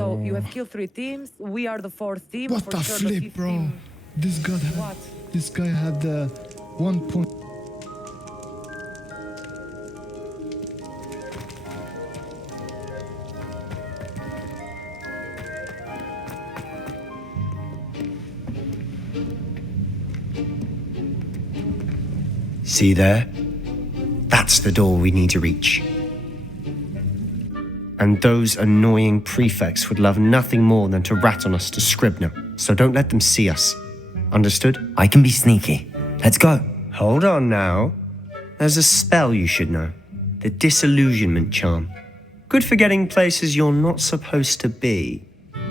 So you have killed 3 teams. We are the 4th team. What For the sure flip, fifth bro? team- This guy had 1 point. See there? That's the door we need to reach. And those annoying prefects would love nothing more than to rat on us to Scribner, so don't let them see us. Understood? I can be sneaky. Let's go. Hold on now. There's a spell you should know. The Disillusionment Charm. Good for getting places you're not supposed to be.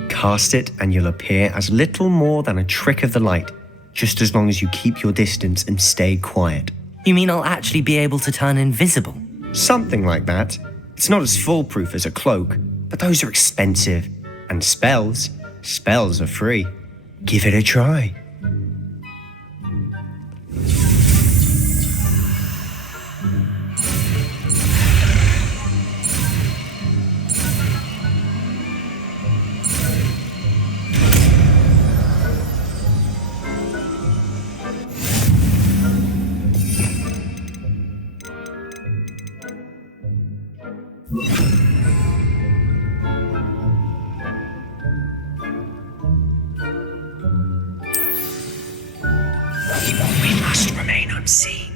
Cast it and you'll appear as little more than a trick of the light, just as long as you keep your distance and stay quiet. You mean I'll actually be able to turn invisible? Something like that. It's not as foolproof as a cloak, but those are expensive. And spells are free. Give it a try. We must remain unseen.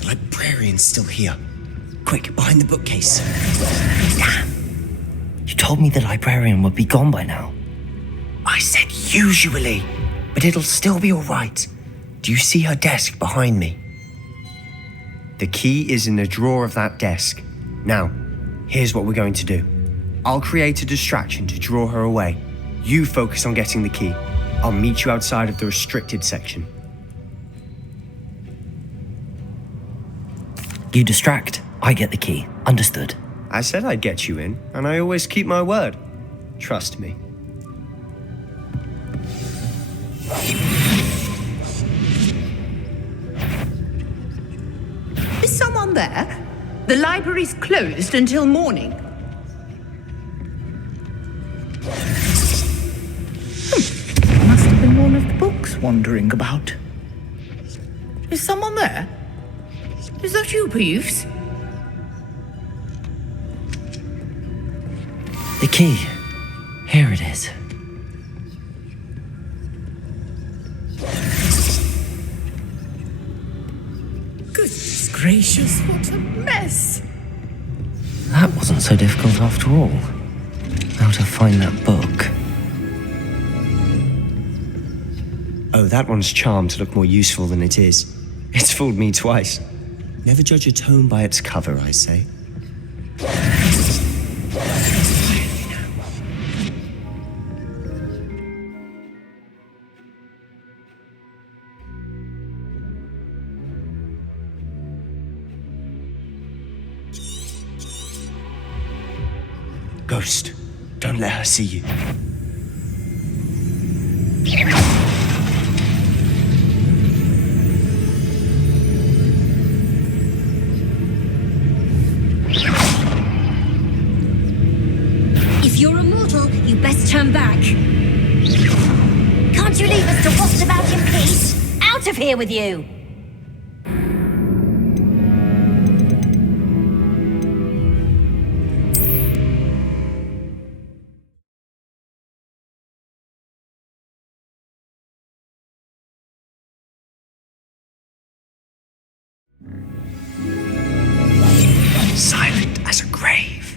The librarian's still here. Quick, behind the bookcase. Damn. You told me the librarian would be gone by now. I said usually, but it'll still be all right. Do you see her desk behind me? The key is in the drawer of that desk. Now, here's what we're going to do. I'll create a distraction to draw her away. You focus on getting the key. I'll meet you outside of the restricted section. You distract, I get the key. Understood. I said I'd get you in, and I always keep my word. Trust me. Is someone there? The library's closed until morning. Must have been one of the books wandering about. Is someone there? Is that you, Peeves? The key. Here it is. Goodness gracious, what a mess! That wasn't so difficult after all. How to find that book. Oh, that one's charmed to look more useful than it is. It's fooled me twice. Never judge a tome by its cover, I say. Ghost, don't let her see you. If you're immortal, you best turn back. Can't you leave us to waft about in peace? Out of here with you! Silent as a grave.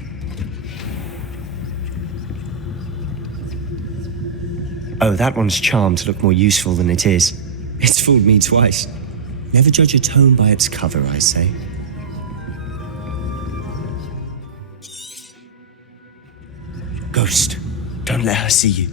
Oh, that one's charmed to look more useful than it is. It's fooled me twice. Never judge a tome by its cover, I say. Ghost, don't let her see you.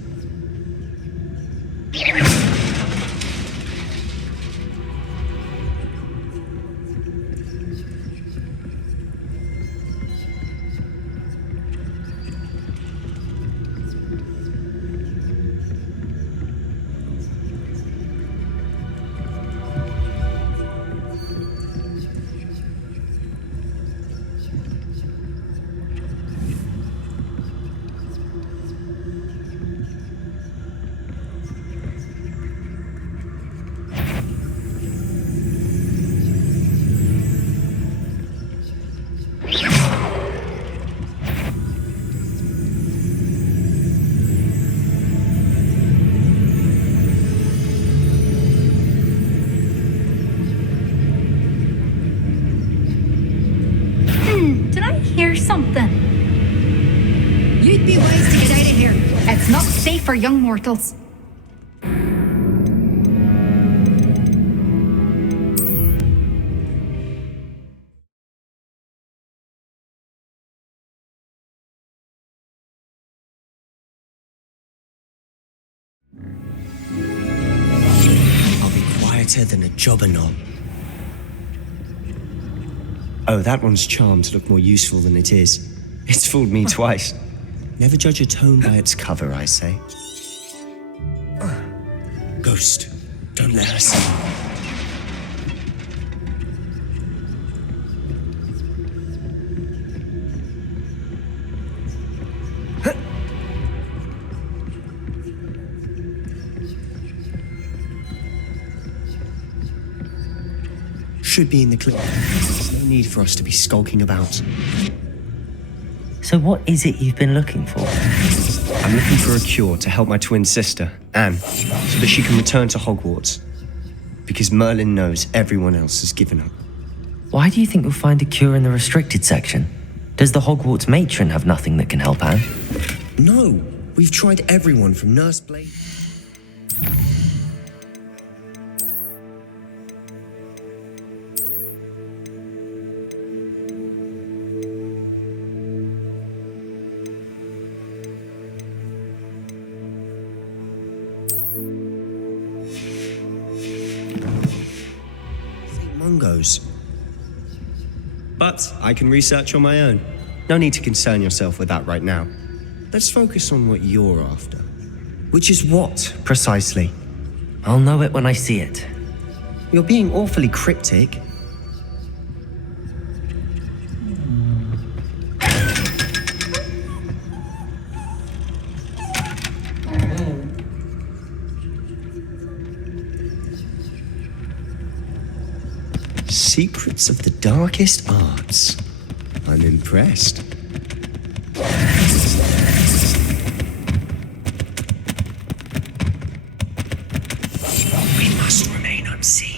Did I hear something? You'd be wise to get out of here. It's not safe for young mortals. I'll be quieter than a jobberknoll. Oh, that one's charmed to look more useful than it is. It's fooled me twice. Never judge a tome by its cover, I say. Ghost, don't let her see. Should be in the clip. There's no need for us to be skulking about. So what is it you've been looking for? I'm looking for a cure to help my twin sister, Anne, so that she can return to Hogwarts. Because Merlin knows everyone else has given up. Why do you think you'll find a cure in the restricted section? Does the Hogwarts matron have nothing that can help Anne? No, we've tried everyone from Nurse Blade. Mungos. But I can research on my own. No need to concern yourself with that right now. Let's focus on what you're after. Which is what, precisely? I'll know it when I see it. You're being awfully cryptic. Secrets of the darkest arts. I'm impressed. We must remain unseen.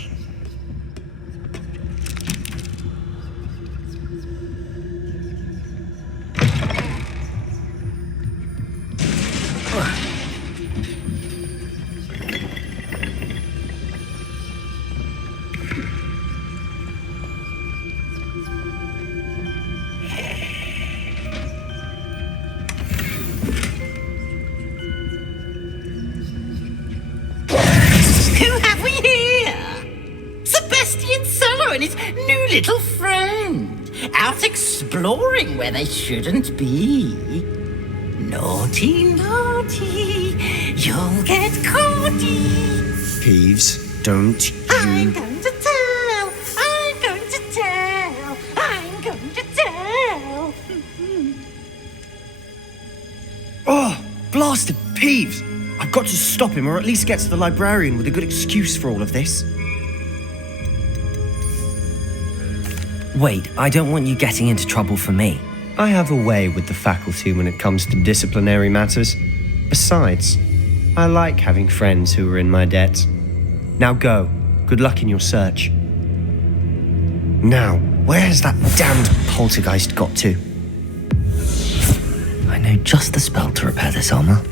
And his new little friend, out exploring where they shouldn't be. Naughty, naughty, you'll get caughty. Peeves, don't you... I'm going to tell, I'm going to tell, I'm going to tell. Oh, blasted Peeves! I've got to stop him, or at least get to the librarian with a good excuse for all of this. Wait, I don't want you getting into trouble for me. I have a way with the faculty when it comes to disciplinary matters. Besides, I like having friends who are in my debt. Now go. Good luck in your search. Now, where has that damned poltergeist got to? I know just the spell to repair this armor.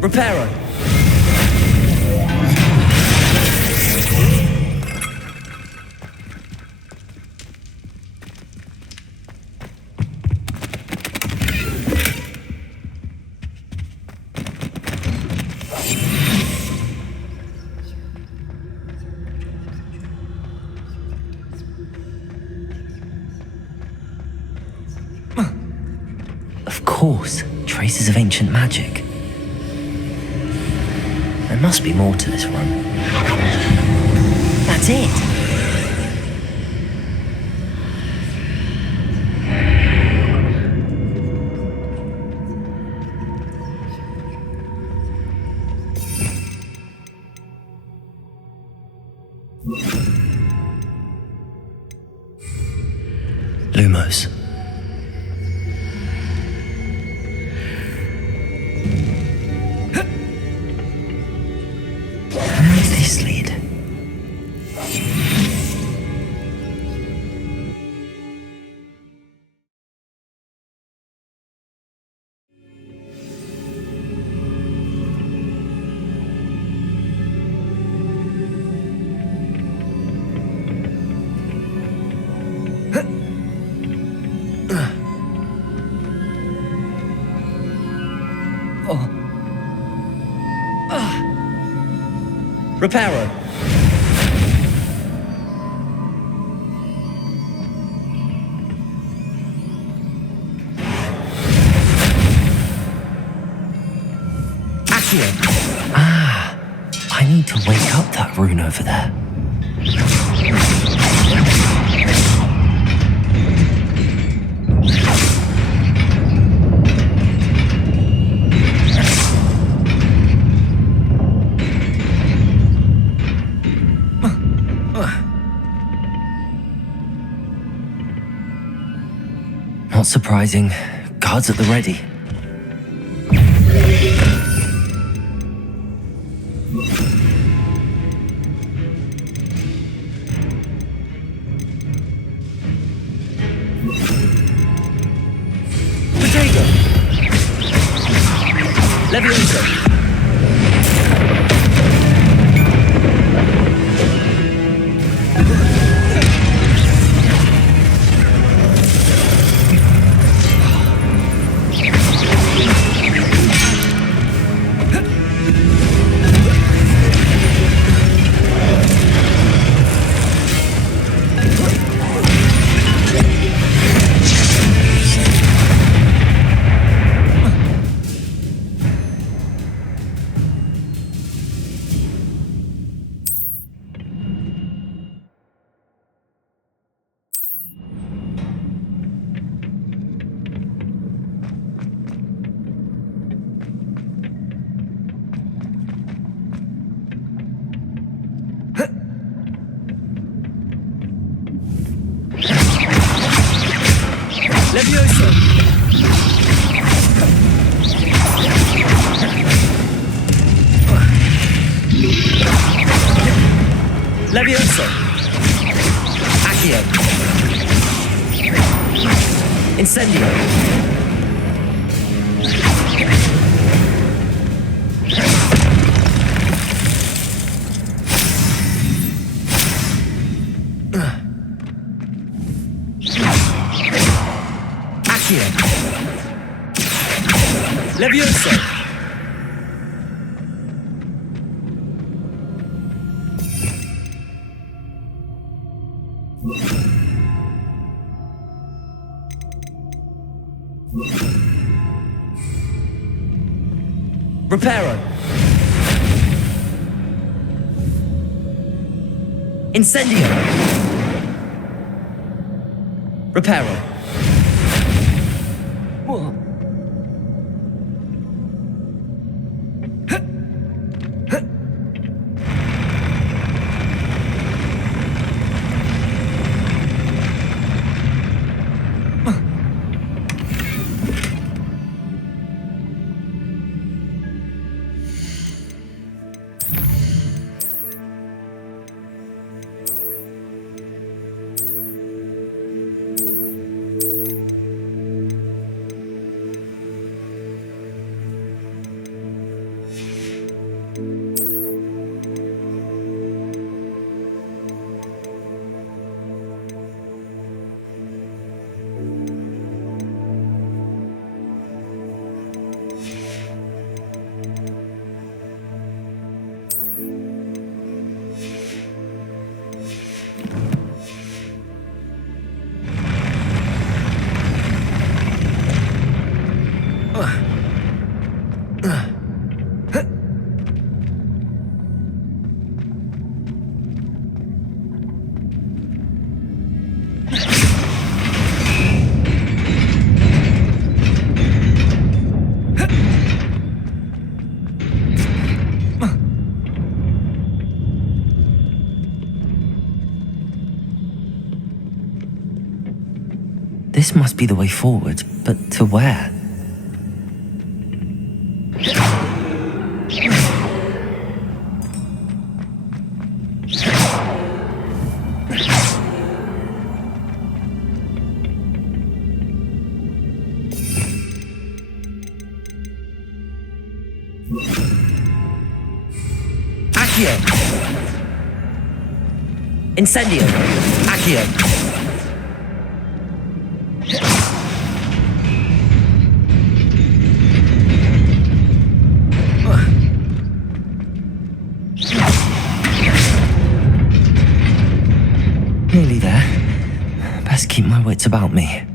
Reparo! course, traces of ancient magic. There must be more to this run. That's it! Lumos. Where might this lead? Reparo. Accio. I need to wake up that rune over there. Not surprising. Guards at the ready. Potato. Levioso. Levioso. Levioso. Accio. Incendio. Accio. Levioso. Reparo. Incendio. Reparo. This must be the way forward, but to where? Accio! Incendio! Accio! Nearly there. Best keep my wits about me.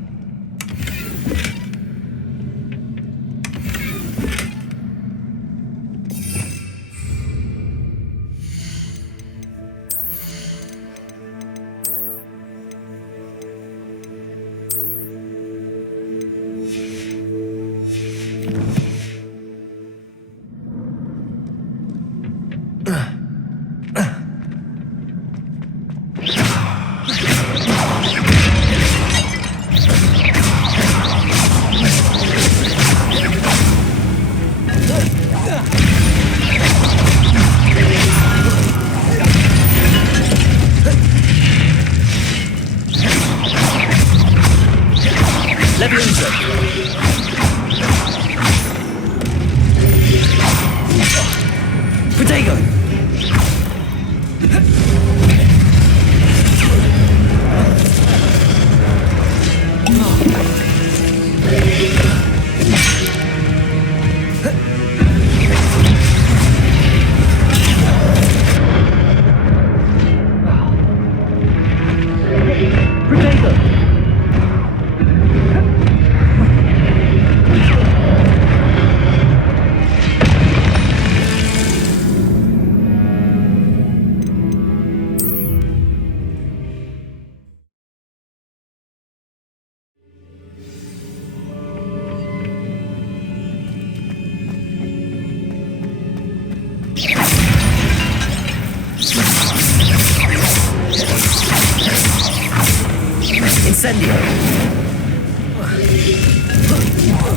Incendio!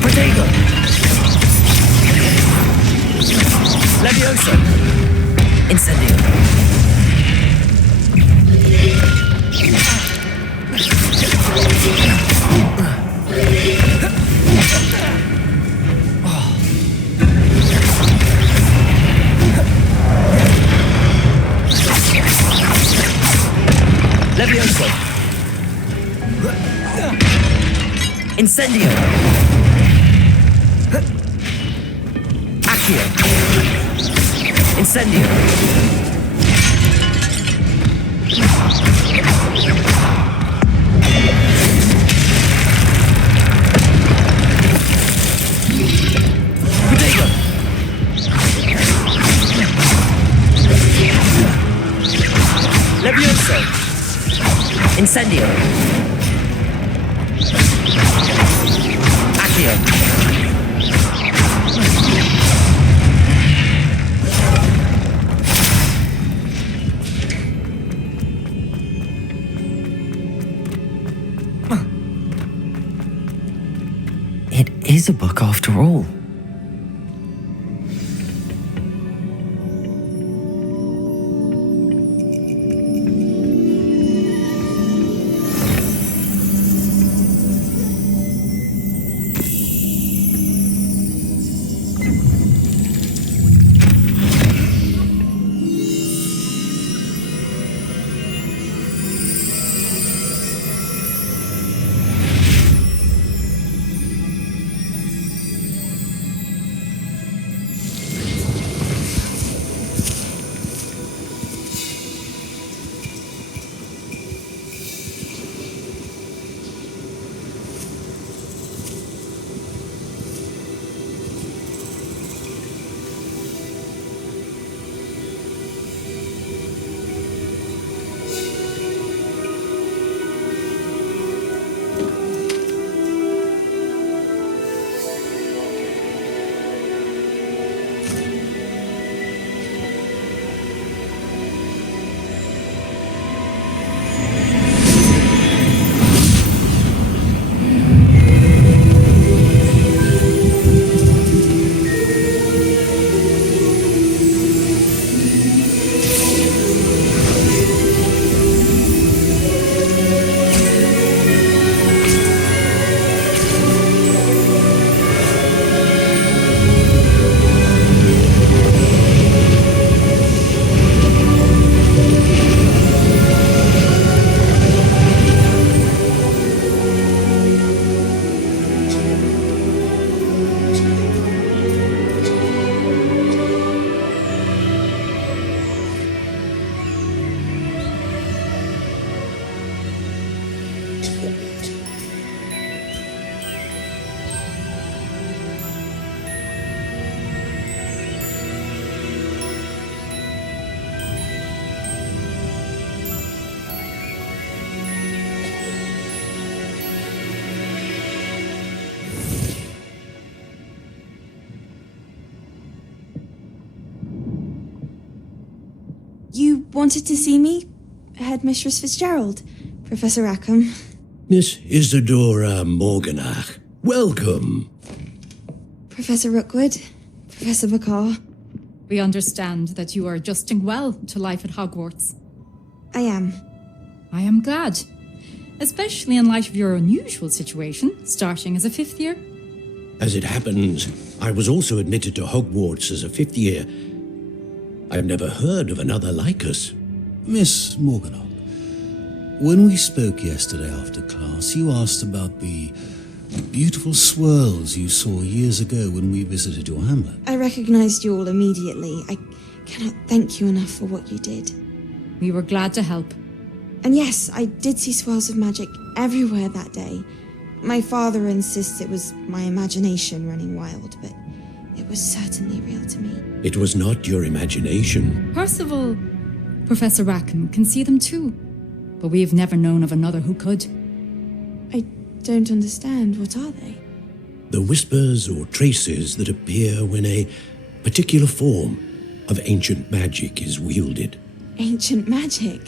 Protego! Levioso! Incendio! Levioso! Incendio! Accio! Incendio! Protego! Levioso! Incendio! Accio! It is a book after all. You wanted to see me? Headmistress Fitzgerald, Professor Rackham. Miss Isadora Morganach, welcome. Professor Rookwood, Professor McCaw. We understand that you are adjusting well to life at Hogwarts. I am. I am glad, especially in light of your unusual situation, starting as a 5th year. As it happens, I was also admitted to Hogwarts as a 5th year. I've never heard of another like us. Miss Morganock, when we spoke yesterday after class, you asked about the beautiful swirls you saw years ago when we visited your hamlet. I recognized you all immediately. I cannot thank you enough for what you did. We were glad to help. And yes, I did see swirls of magic everywhere that day. My father insists it was my imagination running wild, but it was certainly real to me. It was not your imagination. Percival, Professor Rackham can see them too, but we have never known of another who could. I don't understand. What are they? The whispers or traces that appear when a particular form of ancient magic is wielded. Ancient magic?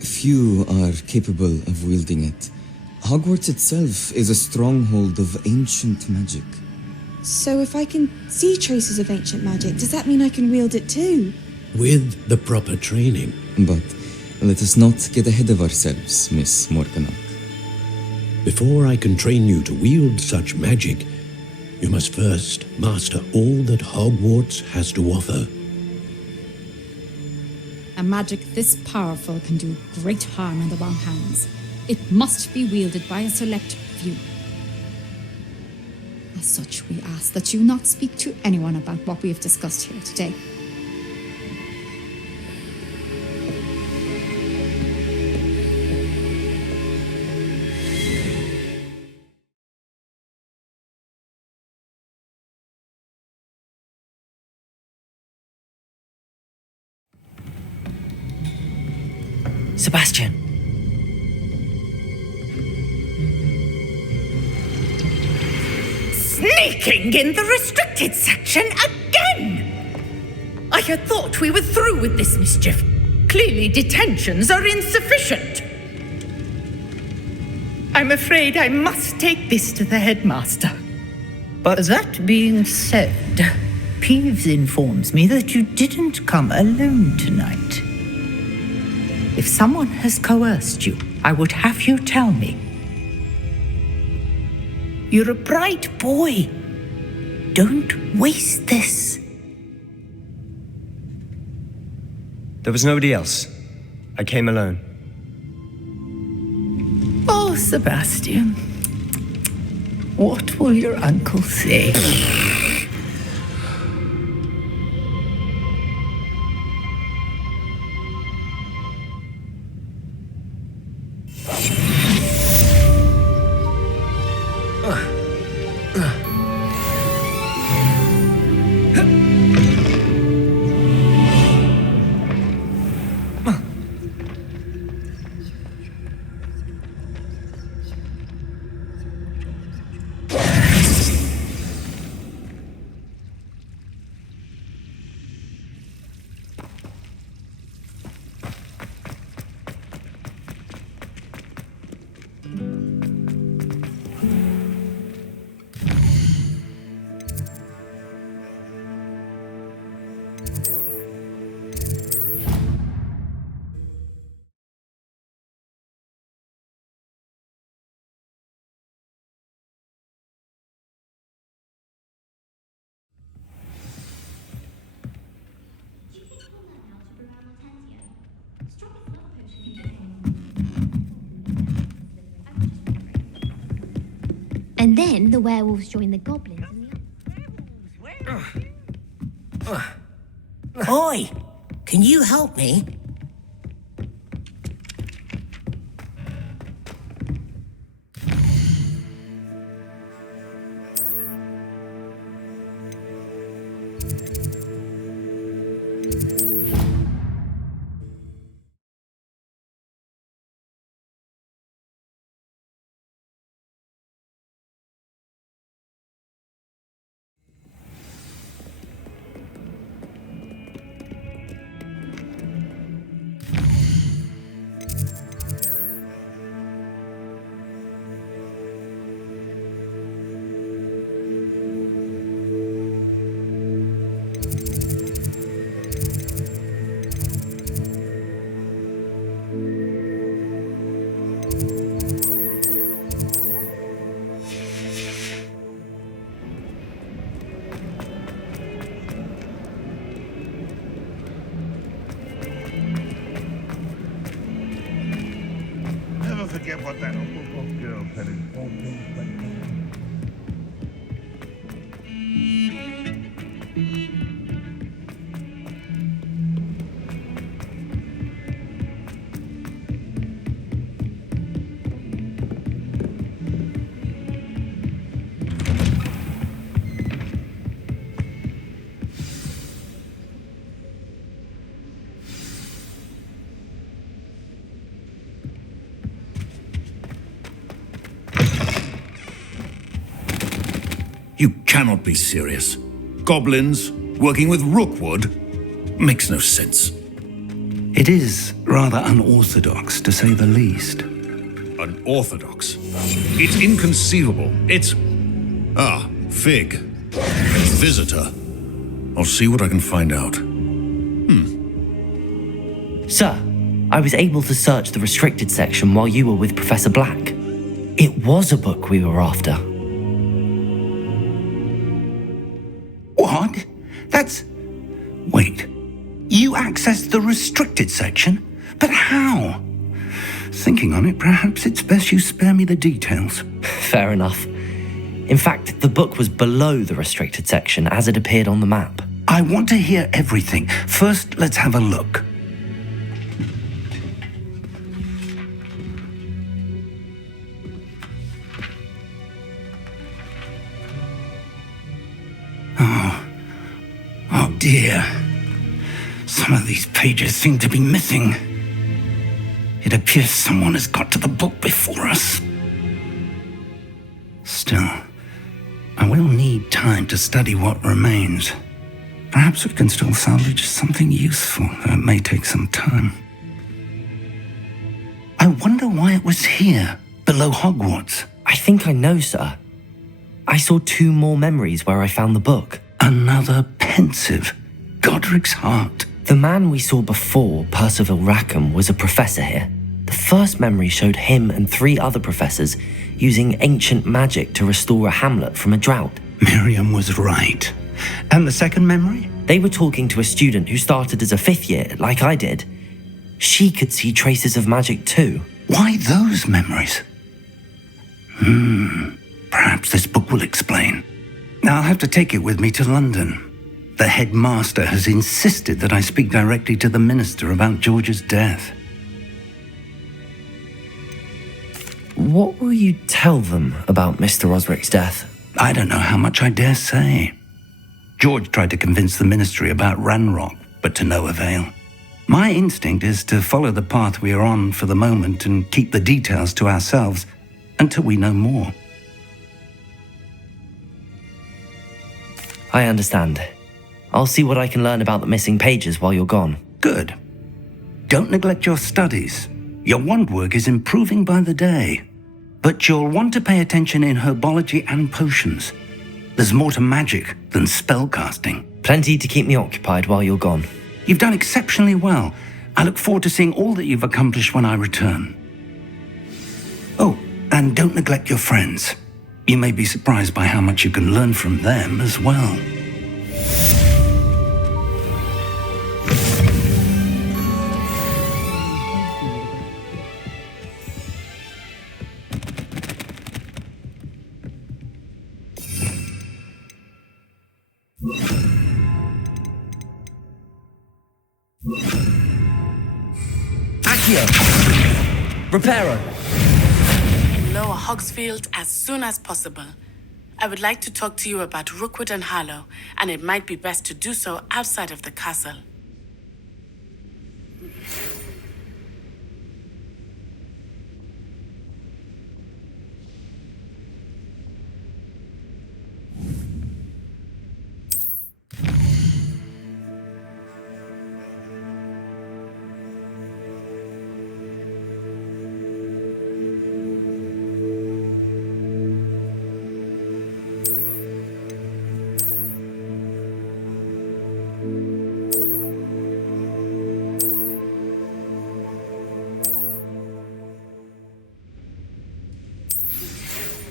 Few are capable of wielding it. Hogwarts itself is a stronghold of ancient magic. So if I can see traces of ancient magic, does that mean I can wield it too? With the proper training. But let us not get ahead of ourselves, Miss Morganock. Before I can train you to wield such magic, you must first master all that Hogwarts has to offer. A magic this powerful can do great harm in the wrong hands. It must be wielded by a select few. As such, we ask that you not speak to anyone about what we have discussed here today. Sebastian! Sneaking in the restricted section again! I had thought we were through with this mischief. Clearly detentions are insufficient. I'm afraid I must take this to the headmaster. But that being said, Peeves informs me that you didn't come alone tonight. If someone has coerced you, I would have you tell me. You're a bright boy. Don't waste this. There was nobody else. I came alone. Oh, Sebastian. What will your uncle say? And then the werewolves join the goblins. Oi! Can you help me? forget what that Hufflepuff girl said in all things like You cannot be serious. Goblins working with Rookwood? Makes no sense. It is rather unorthodox, to say the least. Unorthodox? It's inconceivable. It's... Ah, Fig. Visitor. I'll see what I can find out. Sir, I was able to search the restricted section while you were with Professor Black. It was a book we were after. What? That's... Wait. You accessed the restricted section? But how? Thinking on it, perhaps it's best you spare me the details. Fair enough. In fact, the book was below the restricted section as it appeared on the map. I want to hear everything. First, let's have a look. Oh dear. Some of these pages seem to be missing. It appears someone has got to the book before us. Still, I will need time to study what remains. Perhaps we can still salvage something useful, though it may take some time. I wonder why it was here, below Hogwarts. I think I know, sir. I saw 2 more memories where I found the book. Another pensive Godric's heart. The man we saw before, Percival Rackham, was a professor here. The first memory showed him and 3 other professors using ancient magic to restore a hamlet from a drought. Miriam was right. And the second memory? They were talking to a student who started as a 5th year, like I did. She could see traces of magic too. Why those memories? Perhaps this book will explain. Now I'll have to take it with me to London. The headmaster has insisted that I speak directly to the minister about George's death. What will you tell them about Mr. Osric's death? I don't know how much I dare say. George tried to convince the ministry about Ranrock, but to no avail. My instinct is to follow the path we are on for the moment and keep the details to ourselves until we know more. I understand. I'll see what I can learn about the missing pages while you're gone. Good. Don't neglect your studies. Your wand work is improving by the day. But you'll want to pay attention in herbology and potions. There's more to magic than spellcasting. Plenty to keep me occupied while you're gone. You've done exceptionally well. I look forward to seeing all that you've accomplished when I return. Oh, and don't neglect your friends. You may be surprised by how much you can learn from them as well. Accio! Reparo! Lower Hogsfield as soon as possible. I would like to talk to you about Rookwood and Harlow, and it might be best to do so outside of the castle.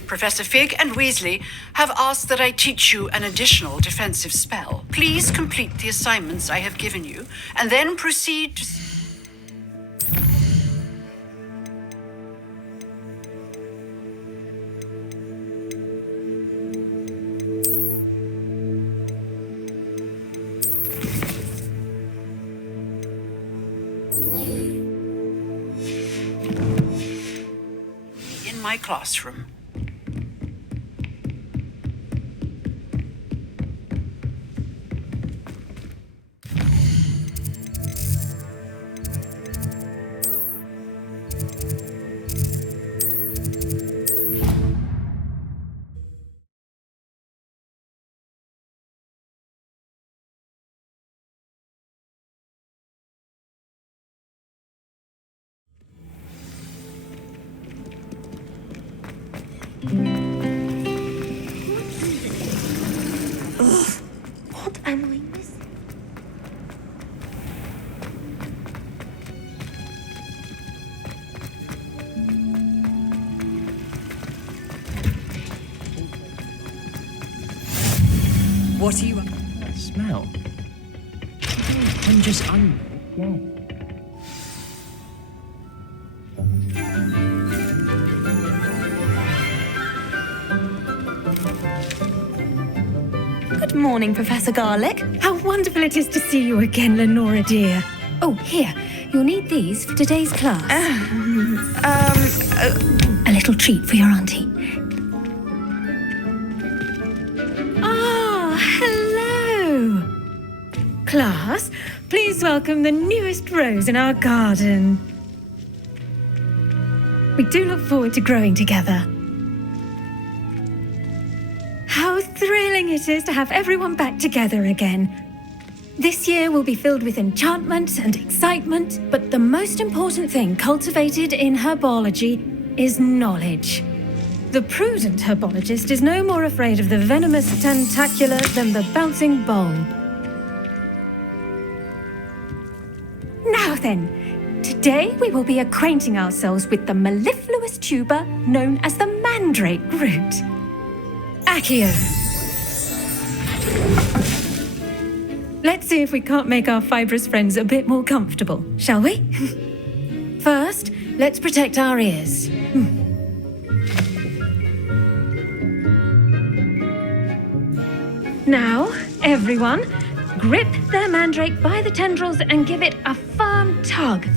Professor Fig and Weasley have asked that I teach you an additional defensive spell. Please complete the assignments I have given you, and then proceed to... my classroom. What am I missing? What are you... Smell? I'm just... Yeah. Good morning, Professor Garlick. How wonderful it is to see you again, Lenora dear. Oh, here. You'll need these for today's class. A little treat for your auntie. Ah, hello. Class, please welcome the newest rose in our garden. We do look forward to growing together. How thrilling it is to have everyone back together again. This year will be filled with enchantment and excitement, but the most important thing cultivated in herbology is knowledge. The prudent herbologist is no more afraid of the venomous tentacula than the bouncing bulb. Now then, today we will be acquainting ourselves with the mellifluous tuber known as the mandrake root. Accio. Let's see if we can't make our fibrous friends a bit more comfortable, shall we? First, let's protect our ears. Now, everyone, grip their mandrake by the tendrils and give it a firm tug.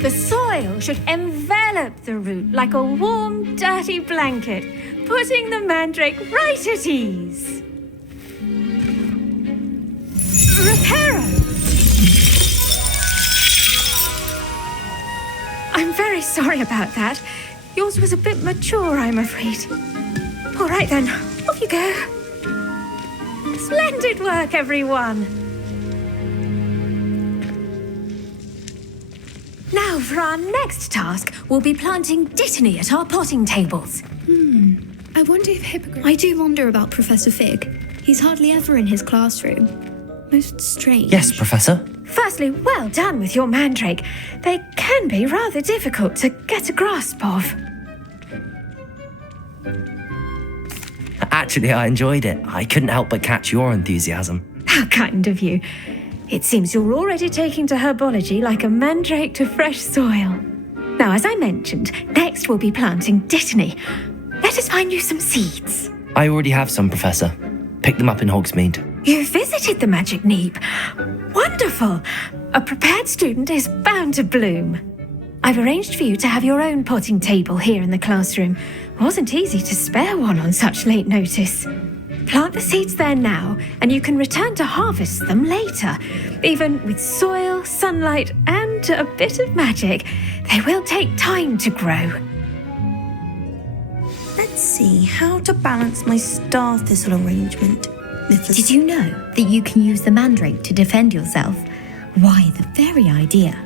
The soil should envelop the root like a warm, dirty blanket, putting the mandrake right at ease. Reparo! I'm very sorry about that. Yours was a bit mature, I'm afraid. All right then, off you go. Splendid work, everyone. Now, for our next task, we'll be planting Dittany at our potting tables. I wonder if Hippogriff... I do wonder about Professor Fig. He's hardly ever in his classroom. Most strange. Yes, Professor. Firstly, well done with your mandrake. They can be rather difficult to get a grasp of. Actually, I enjoyed it. I couldn't help but catch your enthusiasm. How kind of you. It seems you're already taking to herbology like a mandrake to fresh soil. Now, as I mentioned, next we'll be planting Dittany. Let us find you some seeds. I already have some, Professor. Picked them up in Hogsmeade. You visited the Magic Neep. Wonderful. A prepared student is bound to bloom. I've arranged for you to have your own potting table here in the classroom. Wasn't easy to spare one on such late notice. Plant the seeds there now, and you can return to harvest them later. Even with soil, sunlight, and a bit of magic, they will take time to grow. Let's see how to balance my star thistle arrangement. Did you know that you can use the mandrake to defend yourself? Why, the very idea.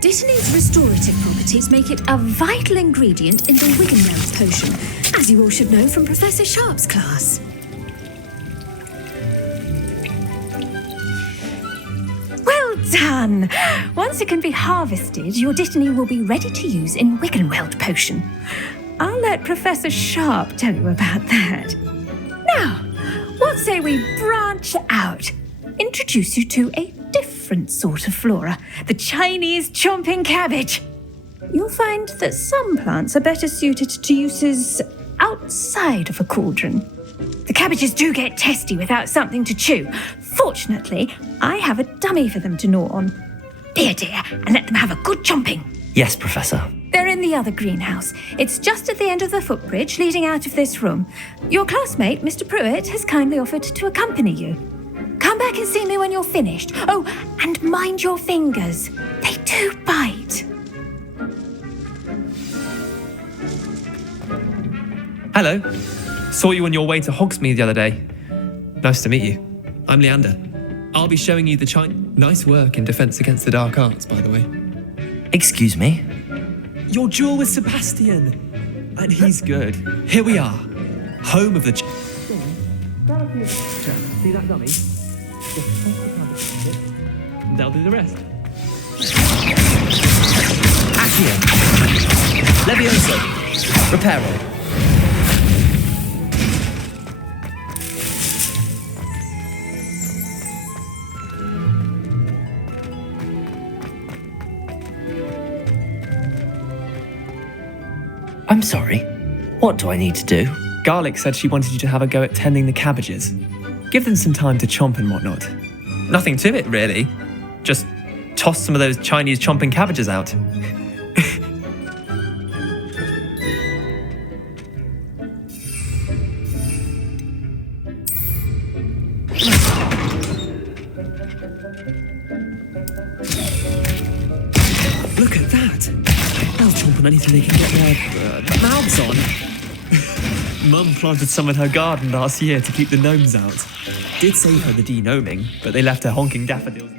Dittany's restorative properties make it a vital ingredient in the Wiggenwells potion, as you all should know from Professor Sharp's class. Well done. Once it can be harvested, your Dittany will be ready to use in Wiggenweld potion. I'll let Professor Sharp tell you about that. Now, what say we branch out? Introduce you to a different sort of flora, the Chinese chomping cabbage. You'll find that some plants are better suited to uses outside of a cauldron. The cabbages do get testy without something to chew. Fortunately, I have a dummy for them to gnaw on. Dear, and let them have a good chomping. Yes, Professor. They're in the other greenhouse. It's just at the end of the footbridge leading out of this room. Your classmate, Mr. Pruitt, has kindly offered to accompany you. Come back and see me when you're finished. Oh, and mind your fingers. They do bite. Hello. Saw you on your way to Hogsmeade the other day. Nice to meet you. I'm Leander. I'll be showing you the Nice work in Defense Against the Dark Arts, by the way. Excuse me? Your duel with Sebastian. And he's good. Here we are. Home of the... See that dummy? They'll do the rest. Accio. Levioso. Reparo. I'm sorry. What do I need to do? Garlic said she wanted you to have a go at tending the cabbages. Give them some time to chomp and whatnot. Nothing to it, really. Just toss some of those Chinese chomping cabbages out. Look at that! They'll chomp on anything they can get their mouths on. Mum planted some in her garden last year to keep the gnomes out. Did save her the de-gnoming, but they left her honking daffodils.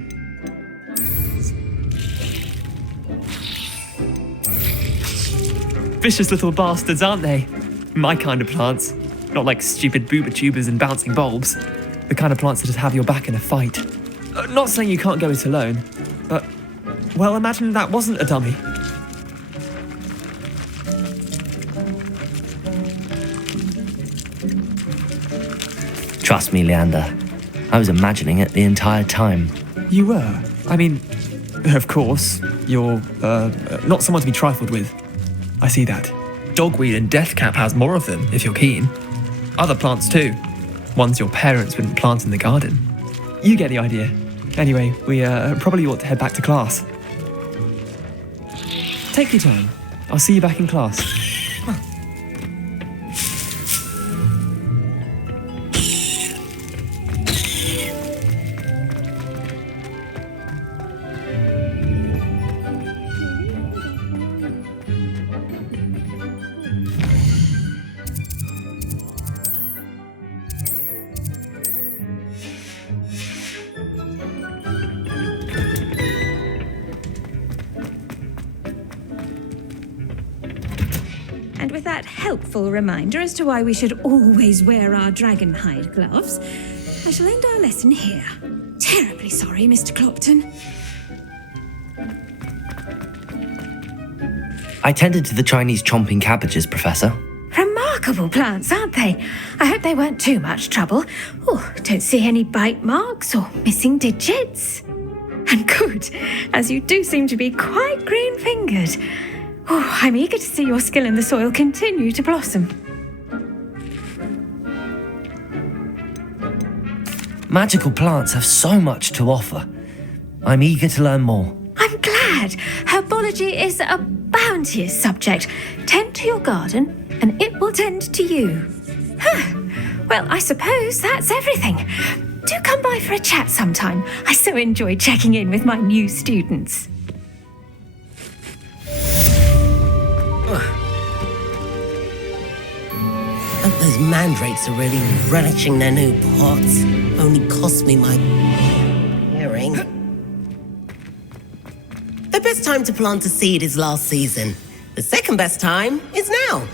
Vicious little bastards, aren't they? My kind of plants. Not like stupid booba tubers and bouncing bulbs. The kind of plants that just have your back in a fight. Not saying you can't go it alone, but, well, imagine that wasn't a dummy. Trust me, Leander. I was imagining it the entire time. You were? I mean, of course, you're, not someone to be trifled with. I see that. Dogweed and deathcap has more of them, if you're keen. Other plants too. Ones your parents wouldn't plant in the garden. You get the idea. Anyway, we probably ought to head back to class. Take your time. I'll see you back in class. And with that helpful reminder as to why we should always wear our dragon hide gloves, I shall end our lesson here. Terribly sorry, Mr. Clopton. I tended to the Chinese chomping cabbages, Professor. Remarkable plants, aren't they? I hope they weren't too much trouble. Oh, don't see any bite marks or missing digits. And good, as you do seem to be quite green-fingered. Oh, I'm eager to see your skill in the soil continue to blossom. Magical plants have so much to offer. I'm eager to learn more. I'm glad. Herbology is a bounteous subject. Tend to your garden, and it will tend to you. Well, I suppose that's everything. Do come by for a chat sometime. I so enjoy checking in with my new students. Hope those mandrakes are really relishing their new pots. Only cost me my hearing. The best time to plant a seed is last season. The second best time is now.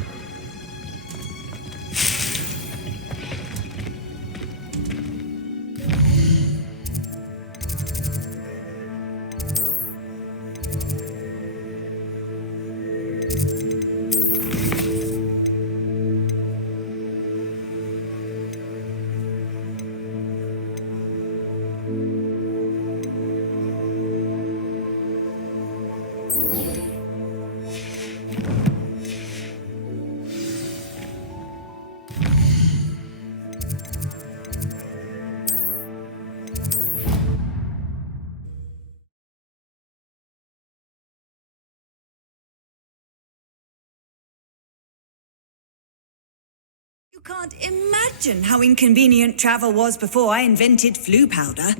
Can't imagine how inconvenient travel was before I invented flu powder.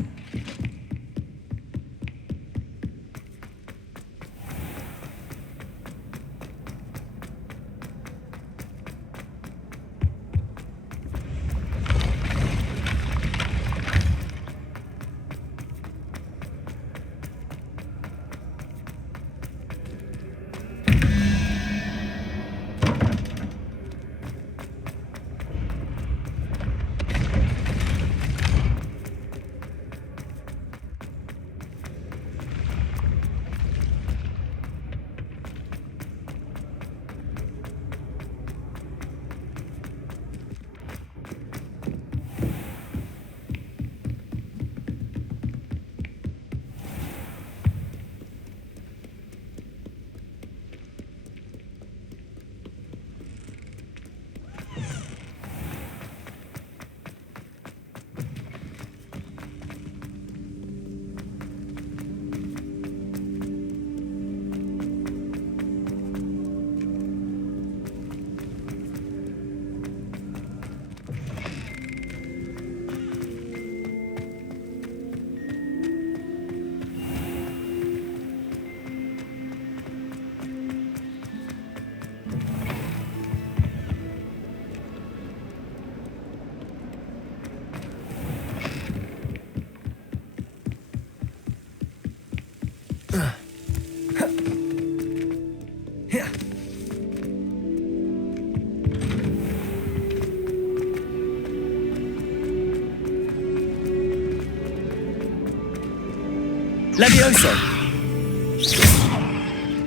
Levioso!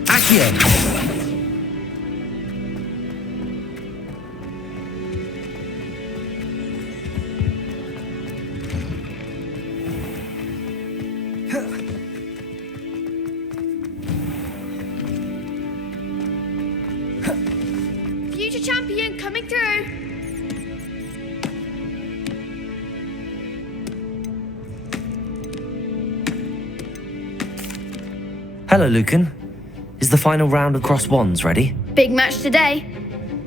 Accio! Future champion coming through. Hello, Lucan. Is the final round of cross wands ready? Big match today.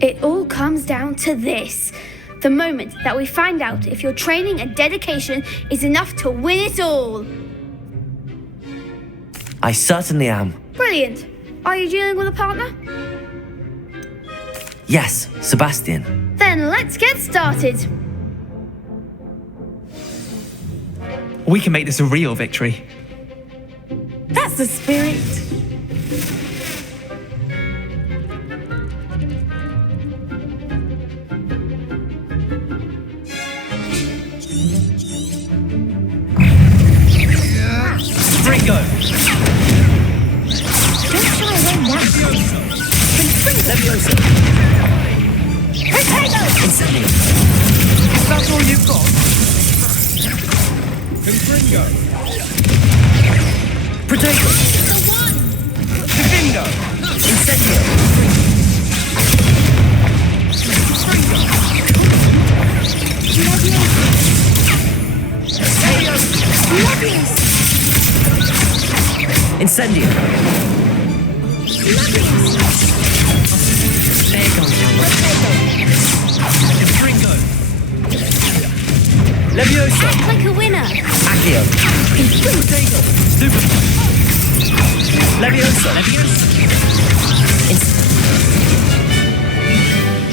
It all comes down to this. The moment that we find out if your training and dedication is enough to win it all. I certainly am. Brilliant. Are you dealing with a partner? Yes, Sebastian. Then let's get started. We can make this a real victory. That's the spirit. Ringo! Don't try and win that. Levioso! Potato! Incendio! That's all you've got? Confringo! Potato! The one! Bingo! Incendio! Incendio! Confringo! Levioso! Act like a winner! Accio! Potato! Super! Levioso!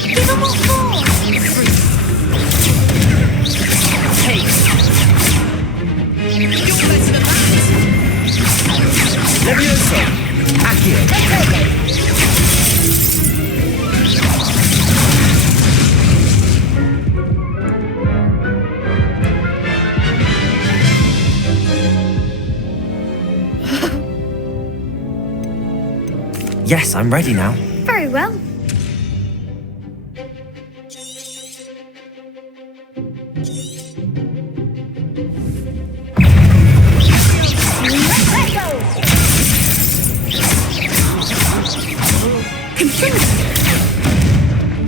Give them what for! Take! You're better than that! Levioso! Accio! Yes, I'm ready now. Very well.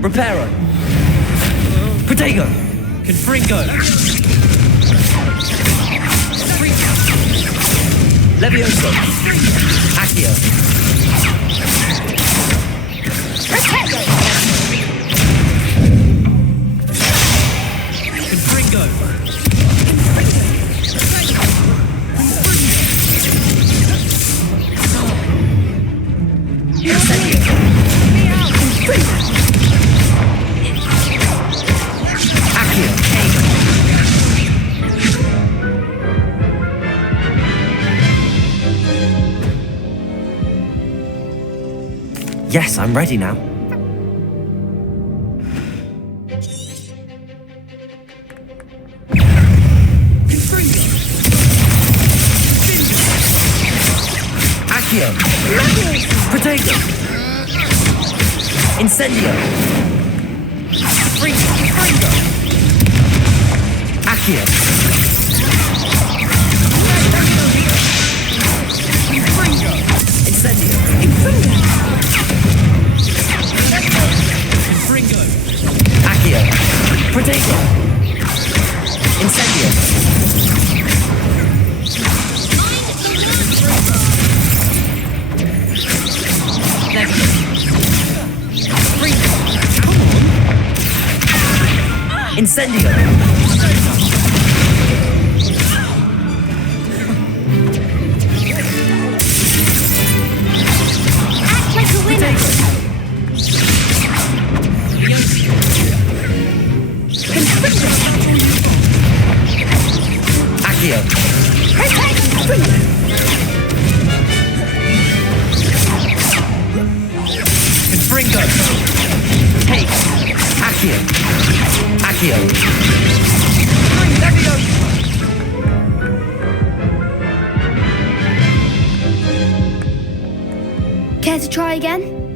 Reparo! Potato! Confringo! Levioso! Accio! Yes, I'm ready now. Accio! Protego! Incendio! Fringo! Accio! Incendio! Fringo! Accio! Protego! Incendio! Incendio! Act like a winner! Accio! Confringo! Take! Accio! Accio! Care to try again?